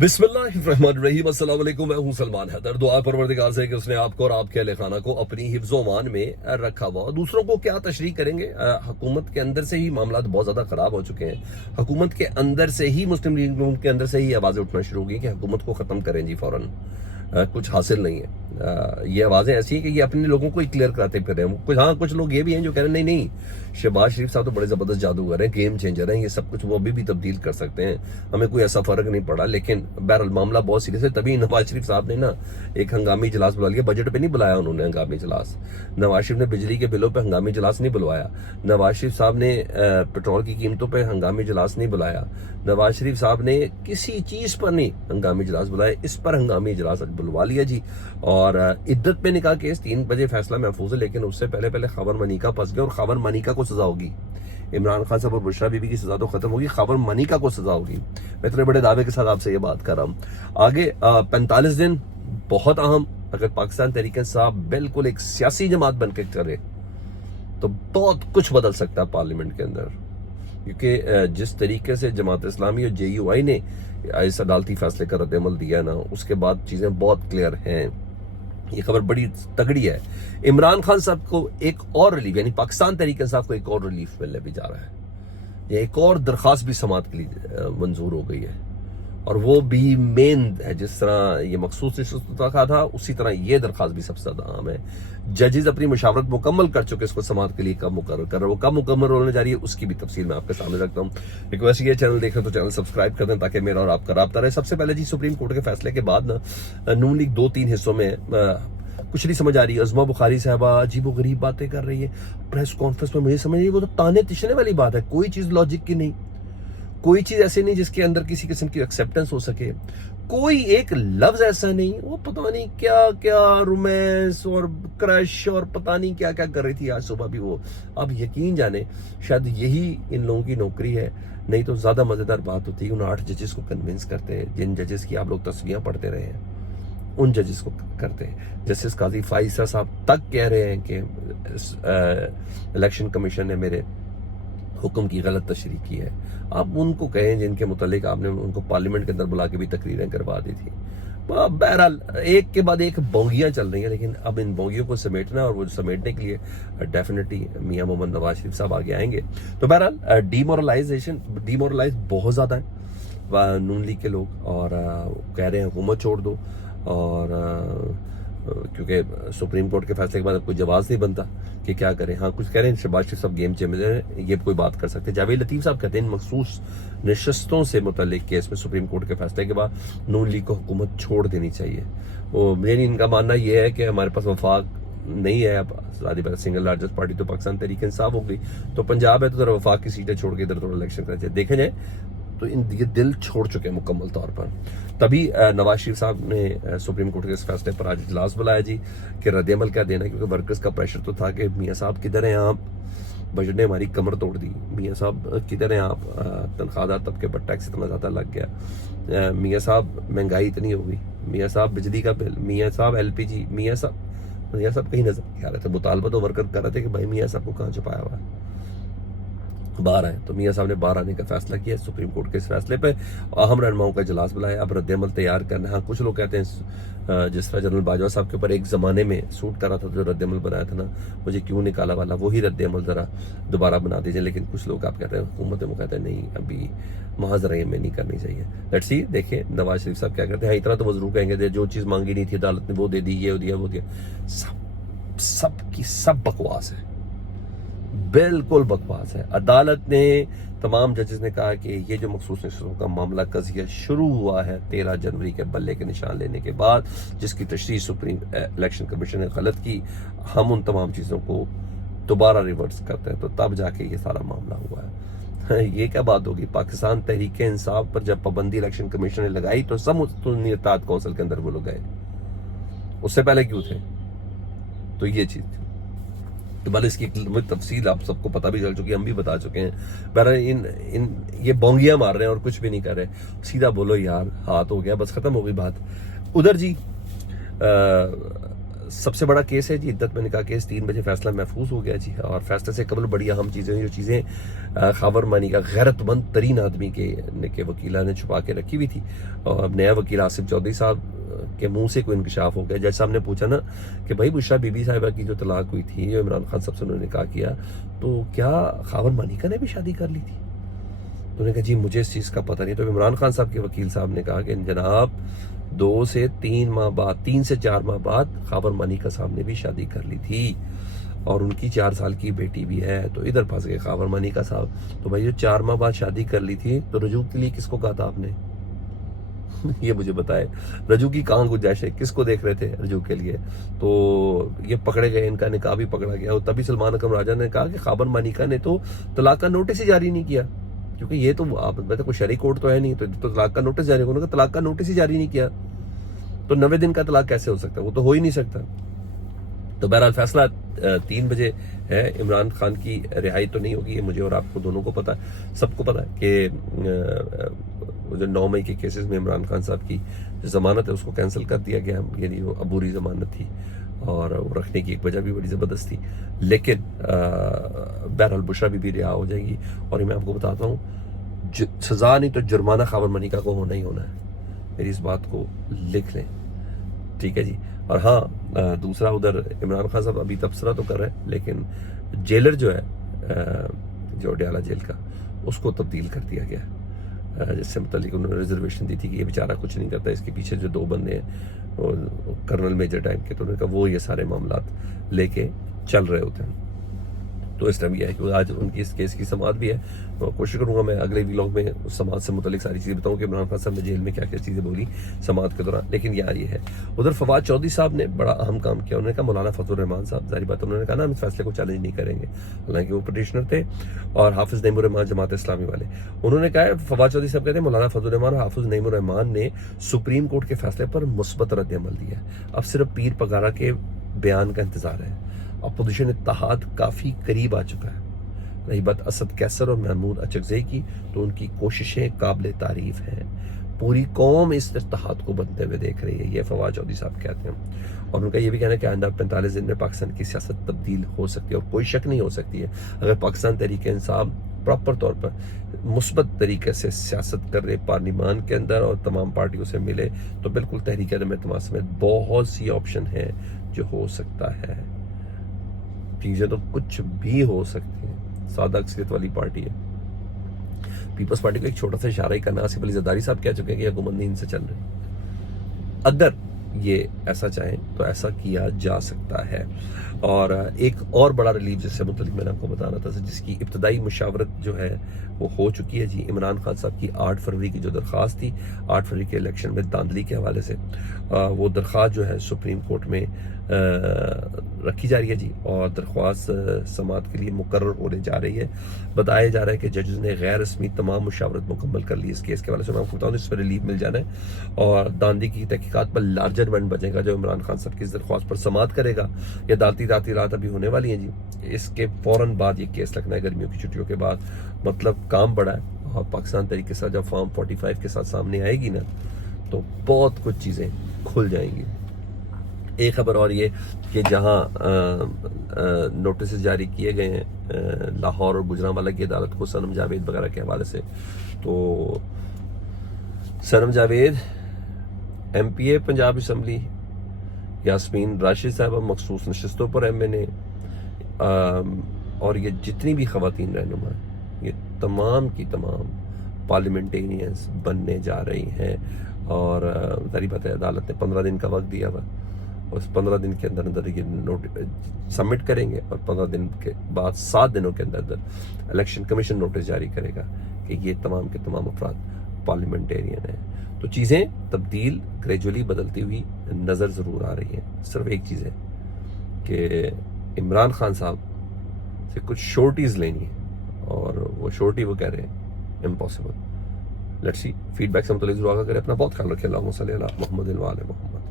बिस्मिल्लाहिर्रहमानिर्रहीम। अस्सलाम वालेकुम। मैं हूं सलमान हैदर। दुआ परवरदिगार से कि उसने आपको और आपके अहले खाना को अपनी हिफ्ज़ व अमान में रखा हुआ। दूसरों को क्या तशरीह करेंगे। हुकूमत के अंदर से ही मामला बहुत ज़्यादा ख़राब हो चुके हैं। हुकूमत के अंदर से ही मुस्लिम लीग नून के अंदर से ही आवाज़ें उठना शुरू हो गई कि हुकूमत को ख़त्म करें जी फ़ौरन। कुछ हासिल नहीं है। ये आवाज़ें ऐसी हैं कि ये अपने लोगों को ही क्लियर कराते फिर रहे हैं। कुछ लोग ये भी हैं जो कह रहे हैं नहीं शहबाज शरीफ साहब तो बड़े ज़बरदस्त जादूगर हैं, गेम चेंजर हैं, ये सब कुछ वो अभी भी तब्दील कर सकते हैं, हमें कोई ऐसा फ़र्क नहीं पड़ा। लेकिन बहरहाल मामला बहुत सीरियस है। तभी नवाज शरीफ साहब ने ना एक हंगामी इजलास बुला लिया। बजट पे नहीं बुलाया उन्होंने हंगामी इजलास। नवाज शरीफ ने बिजली के बिलों पे हंगामी इजलास नहीं बुलवाया। नवाज शरीफ साहब ने पेट्रोल की कीमतों पे हंगामी इजलास नहीं बुलाया। नवाज शरीफ साहब ने किसी चीज़ पर नहीं हंगामी इजलास बुलाया। इस पर हंगामी इजलास बुलवा लिया जी। और इद्दत पे निकाह केस 3 बजे फैसला महफूज है, लेकिन उससे पहले खावर मनीका फंस गया और खावर मनीका को सजा होगी। इमरान खान साहब और बुशरा बीबी की सजा तो खत्म होगी, खावर मनीका को सजा होगी। मैं इतने बड़े दावे के साथ आपसे ये बात कर रहा हूँ। आगे 45 दिन बहुत अहम। अगर पाकिस्तान तहरीक इंसाफ बिल्कुल एक सियासी जमात बन के करे तो बहुत कुछ बदल सकता है पार्लियामेंट के अंदर, क्योंकि जिस तरीके से जमात इस्लामी और JUI ने इस अदालती फैसले का रद्द-ए-अमल दिया ना, उसके बाद चीज़ें बहुत क्लियर हैं। ये खबर बड़ी तगड़ी है। इमरान खान साहब को एक और रिलीफ, यानी पाकिस्तान तहरीक इंसाफ को एक और रिलीफ मिलने भी जा रहा है। ये एक और दरख्वास्त भी समाअत के लिए मंजूर हो गई है, और वो भी मेन है। जिस तरह ये मखसूस रखा था, उसी तरह ये दरख्वास्त भी सबसे ज्यादा अहम है। जजेस अपनी मुशावरत मुकम्मल कर चुके, इसको समाअत के लिए कब मुकर्रर कर रहे, वो कब मुकम्मल होने जा रही है, उसकी भी तफसील मैं आपके सामने रखता हूँ। रिक्वेस्ट ये चैनल देख रहे तो चैनल सब्सक्राइब कर दें ताकि मेरा और आपका राब्ता रहे। सबसे पहले जी, सुप्रीम कोर्ट के फैसले के बाद ना नून लीग 2-3 हिस्सों में कुछ नहीं समझ आ रही है। अज़मा बुखारी साहबा अजीब व गरीब बातें कर रही है प्रेस कॉन्फ्रेंस में, मुझे समझ नहीं, वो तो ताने तिशने वाली बात है। कोई चीज लॉजिक की नहीं, कोई चीज ऐसी नहीं जिसके अंदर किसी किस्म की एक्सेप्टेंस हो सके। कोई एक लफ्ज ऐसा नहीं, वो पता नहीं क्या क्या रोमांस और क्रश और पता नहीं क्या क्या कर रही थी आज सुबह भी वो। अब यकीन जाने शायद यही इन लोगों की नौकरी है, नहीं तो ज्यादा मजेदार बात होती है। उन 8 जजेस को कन्विंस करते हैं, जिन जजेस की आप लोग तस्वीरें पढ़ते रहे हैं, उन जजेस को करते हैं। जस्टिस काजी फाइसा साहब तक कह रहे हैं कि इलेक्शन कमीशन ने मेरे हुक्म की गलत तशरीह की है। आप उनको कहें जिनके मुतालिक आपने उनको पार्लियामेंट के अंदर बुला के भी तकरीरें करवा दी थी। बहरहाल एक के बाद एक बोंगियां चल रही हैं, लेकिन अब इन बोंगियों को समेटना, और वो समेटने के लिए डेफिनेटली मियां मोहम्मद नवाज शरीफ साहब आगे आएंगे। तो बहरहाल डिमोरलाइज बहुत ज़्यादा है नून लीग के लोग, और कह रहे हैं हुकूमत छोड़ दो। और क्योंकि सुप्रीम कोर्ट के फैसले के बाद अब कोई जवाब नहीं बनता कि क्या करें। हाँ, कुछ कह रहे हैं शहबाज शरीफ साहब गेम चेंजर हैं, ये कोई बात कर सकते हैं। जावेद लतीफ साहब कहते हैं मखसूस नशस्तों से मुतल्लिक केस में सुप्रीम कोर्ट के फैसले के बाद नून लीग को हुकूमत छोड़ देनी चाहिए। वो मेरी इनका मानना ये है कि हमारे पास वफाक नहीं है। अब सिंगल लार्जेस्ट पार्टी तो पाकिस्तान तहरीक इंसाफ हो गई, तो पंजाब है तो जरा वफाक की सीटें छोड़ के इधर थोड़ा इलेक्शन करना चाहिए। देखे जाए तो ये दिल छोड़ चुके हैं मुकम्मल तौर पर। तभी नवाज शरीफ साहब ने सुप्रीम कोर्ट के इस फैसले पर आज इजलास बुलाया जी कि रद्द-ए-अमल क्या देना, क्योंकि वर्कर्स का प्रेशर तो था कि मियाँ साहब किधर हैं आप, बजट ने हमारी कमर तोड़ दी, मियाँ साहब किधर हैं आप, तनख्वाहदार तबके पर टैक्स इतना ज़्यादा लग गया, मियाँ साहब महंगाई इतनी हो गई, मियाँ साहब बिजली का बिल, मियाँ साहब LPG, मियाँ साहब कहीं नजर नहीं आ रहे थे। मुतालबा तो वर्कर कर रहे थे कि भाई मियाँ साहब को कहाँ छुपाया हुआ है, बाहर आए। तो मियाँ साहब ने बाहर आने का फैसला किया। सुप्रीम कोर्ट के इस फैसले पे अहम रहनुमाओं का इजलास बुलाया। अब रद्द-ए-अमल तैयार करना है। हाँ, कुछ लोग कहते हैं जिस तरह जनरल बाजवा साहब के ऊपर एक जमाने में सूट कर रहा था जो रद्द-ए-अमल बनाया था ना, मुझे क्यों निकाला वाला, वही रद्द-ए-अमल जरा दोबारा बना दीजिए। लेकिन कुछ लोग आप कहते हैं हुकूमत वो कहते हैं नहीं, अभी महाजरा में नहीं करनी चाहिए। लेट्स सी, देखिए नवाज शरीफ साहब क्या करते हैं। इतना तो वो जरूर कहेंगे जो चीज़ मांगी नहीं थी अदालत ने वो दे दी, ये दिया वो दिया। सब बकवास है, बिल्कुल बकवास है। अदालत ने, तमाम जजेस ने कहा कि ये जो मखसूस नशस्तों का मामला कज़िया शुरू हुआ है 13 जनवरी के बल्ले के निशान लेने के बाद, जिसकी तशरीह सुप्रीम इलेक्शन कमीशन ने गलत की, हम उन तमाम चीज़ों को दोबारा रिवर्स करते हैं तो तब जाके ये सारा मामला हुआ है। ये क्या बात होगी, पाकिस्तान तहरीक इंसाफ पर जब पाबंदी इलेक्शन कमीशन ने लगाई तो सब सुन्नी इत्तेहाद काउंसिल के अंदर वो लोग गए, उससे पहले क्यों थे? तो ये चीज़ थी। तो भले इसकी तफसील आप सबको पता भी चल चुकी है, हम भी बता चुके हैं। बहरहाल ये बोंगियां मार रहे हैं और कुछ भी नहीं कर रहे। सीधा बोलो यार, हाथ हो गया, बस खत्म हो गई बात। उधर जी سب سے بڑا کیس ہے جی عدت میں نکاح کیس. 3 بجے فیصلہ محفوظ ہو گیا جی. اور فیصلے سے قبل بڑی اہم چیزیں جو چیزیں خاور مانی کا غیرت مند ترین آدمی کے وکیلا نے چھپا کے رکھی ہوئی تھی. اور نیا وکیل آصف چودھری صاحب کے منہ سے کوئی انکشاف ہو گیا. جج صاحب نے پوچھا نا کہ بھائی بشرا بی بی صاحبہ کی جو طلاق ہوئی تھی، جو عمران خان صاحب سے انہوں نے نکاح کیا، تو کیا خاور مانیکا نے بھی شادی کر لی تھی؟ تو نے کہا جی مجھے اس چیز کا پتہ نہیں. تو عمران خان صاحب کے وکیل صاحب نے کہا کہ جناب 2 سے 3 ماہ بعد، 3 سے 4 ماہ بعد خاور مانیکا صاحب نے بھی شادی کر لی تھی، اور ان کی 4 سال کی بیٹی بھی ہے. تو ادھر پھنس گئے خاور مانیکا صاحب. تو بھائی جو 4 ماہ بعد شادی کر لی تھی، تو رجوع کے لیے کس کو کہا تھا آپ نے؟ یہ مجھے بتائے. رجوع کی کہاں گنجائش ہے؟ کس کو دیکھ رہے تھے رجوع کے لیے؟ تو یہ پکڑے گئے، ان کا نکاح بھی پکڑا گیا. اور تبھی سلمان اکرم راجہ نے کہا کہ خاور مانیکا نے تو طلاق کا نوٹس ہی جاری نہیں کیا، کیونکہ یہ تو آپ کوئی شرعی کورٹ تو ہے نہیں، تو طلاق کا نوٹس جاری ہوگا. طلاق کا نوٹس ہی جاری نہیں کیا تو 90 دن کا طلاق کیسے ہو سکتا ہے؟ وہ تو ہو ہی نہیں سکتا. تو بہرحال فیصلہ 3 بجے ہے. عمران خان کی رہائی تو نہیں ہوگی، یہ مجھے اور آپ کو دونوں کو پتا، سب کو پتا کہ جو 9 مئی کے کیسز میں عمران خان صاحب کی جو ضمانت ہے اس کو کینسل کر دیا گیا. یعنی وہ عبوری ضمانت تھی، اور وہ رکھنے کی ایک وجہ بھی بڑی زبردست تھی. لیکن بہرحال بشرا بھی رہا ہو جائیں گی. اور میں آپ کو بتاتا ہوں، سزا نہیں تو جرمانہ خاور مانیکا کو ہونا ہی ہونا ہے. میری اس بات کو لکھ لیں، ٹھیک ہے جی. اور ہاں دوسرا ادھر عمران خان صاحب ابھی تبصرہ تو کر رہے ہیں، لیکن جیلر جو ہے جو اڈیالہ جیل کا، اس کو تبدیل کر دیا گیا. جس سے متعلق انہوں نے ریزرویشن دی تھی کہ یہ بیچارہ کچھ نہیں کرتا، اس کے پیچھے جو 2 بندے ہیں کرنل میجر ٹائپ کے، تو انہوں نے کہا وہ یہ سارے معاملات لے کے چل رہے ہوتے ہیں. تو اس ٹائم یہ ہے کہ آج ان کی اس کیس کی سماعت بھی ہے. کوشش کروں گا میں اگلے ویلاگ میں اس سماعت سے متعلق ساری چیزیں بتاؤں کہ عمران خان صاحب نے جیل میں کیا کیا چیزیں بولی سماعت کے دوران. لیکن یار یہ ہے، ادھر فواد چودھری صاحب نے بڑا اہم کام کیا. انہوں نے کہا مولانا فضل الرحمان صاحب، ظاہر بات انہوں نے کہا نا ہم اس فیصلے کو چیلنج نہیں کریں گے، حالانکہ وہ پٹیشنر تھے، اور حافظ نعیم الرحمان جماعت اسلامی والے. انہوں نے کہا، فواد چودھری صاحب کہتے ہیں مولانا فضل الرحمان اور حافظ نعیم الرحمان نے سپریم کورٹ کے فیصلے پر مثبت رد عمل دیا ہے. اب صرف پیر پگارا کے بیان کا انتظار ہے. اپوزیشن اتحاد کافی قریب آ چکا ہے. رہی بات اسد کیسر اور محمود اچکزئی کی، تو ان کی کوششیں قابل تعریف ہیں. پوری قوم اس اتحاد کو بنتے ہوئے دیکھ رہی ہے، یہ فواد چودھری صاحب کہتے ہیں. اور ان کا یہ بھی کہنا ہے کہ آئندہ 45 دن میں پاکستان کی سیاست تبدیل ہو سکتی ہے، اور کوئی شک نہیں ہو سکتی ہے اگر پاکستان تحریک انصاف پراپر طور پر مثبت طریقے سے سیاست کر رہے پارلیمان کے اندر اور تمام پارٹیوں سے ملے، تو بالکل تحریک عدم اعتماد سمیت بہت سی آپشن ہیں جو ہو سکتا ہے. چیزیں تو کچھ بھی ہو سکتی ہیں. سادہ اکثریت والی پارٹی ہے. پیپلز پارٹی کو ایک چھوٹا سا اشارہ ہی کرنا، آصف علی زرداری صاحب کہہ چکے ہیں کہ حکومت نہیں ان سے چل رہی. اگر یہ ایسا چاہیں تو ایسا کیا جا سکتا ہے. اور ایک اور بڑا ریلیف جس سے متعلق میں نے آپ کو بتانا تھا، جس کی ابتدائی مشاورت جو ہے وہ ہو چکی ہے جی. عمران خان صاحب کی 8 فروری کی جو درخواست تھی 8 فروری کے الیکشن میں دھاندلی کے حوالے سے، وہ درخواست جو ہے سپریم کورٹ میں رکھی جا رہی ہے جی. اور درخواست سماعت کے لیے مقرر ہونے جا رہی ہے. بتایا جا رہا ہے کہ ججز نے غیر رسمی تمام مشاورت مکمل کر لی اس کیس کے حوالے سے. میں آپ کو بتاؤں اس پر ریلیف مل جانا ہے، اور دھاندلی کی تحقیقات پر لارجر ایونٹ بچے گا جو عمران خان صاحب کی اس درخواست پر سماعت کرے گا. یہ عدالتی رات ابھی ہونے والی ہیں جی. اس کے فوراً بعد یہ کیس لگنا ہے گرمیوں کی چھٹیوں کے بعد. مطلب کام بڑا ہے. اور پاکستان طریقے سے جب فارم 45 کے ساتھ سامنے آئے گی نا، تو بہت کچھ چیزیں کھل جائیں گی. ایک خبر اور یہ کہ جہاں نوٹسز جاری کیے گئے ہیں لاہور اور گجرانوالہ کی عدالت کو صنم جاوید وغیرہ کے حوالے سے، تو صنم جاوید ایم پی اے پنجاب اسمبلی، یاسمین راشد صاحبہ مخصوص نشستوں پر MNA، اور یہ جتنی بھی خواتین رہنما ہیں یہ تمام کی تمام پارلیمنٹیرینز بننے جا رہی ہیں. اور ظاہر بات ہے عدالت نے 15 دن کا وقت دیا ہوا، اس 15 دن کے اندر اندر یہ نوٹ سبمٹ کریں گے، اور 15 دن کے بعد 7 دنوں کے اندر اندر الیکشن کمیشن نوٹس جاری کرے گا کہ یہ تمام کے تمام افراد پارلیمنٹیرین ہیں. تو چیزیں تبدیل گریجولی بدلتی ہوئی نظر ضرور آ رہی ہیں. صرف ایک چیز ہے کہ عمران خان صاحب سے کچھ شورٹیز لینی ہے، اور وہ شورٹی وہ کہہ رہے ہیں impossible. Let's see. Feedback سے متعلق ضرور آگاہ کریں. اپنا بہت خیال رکھیں. اللہم صلی علی محمد و آل محمد.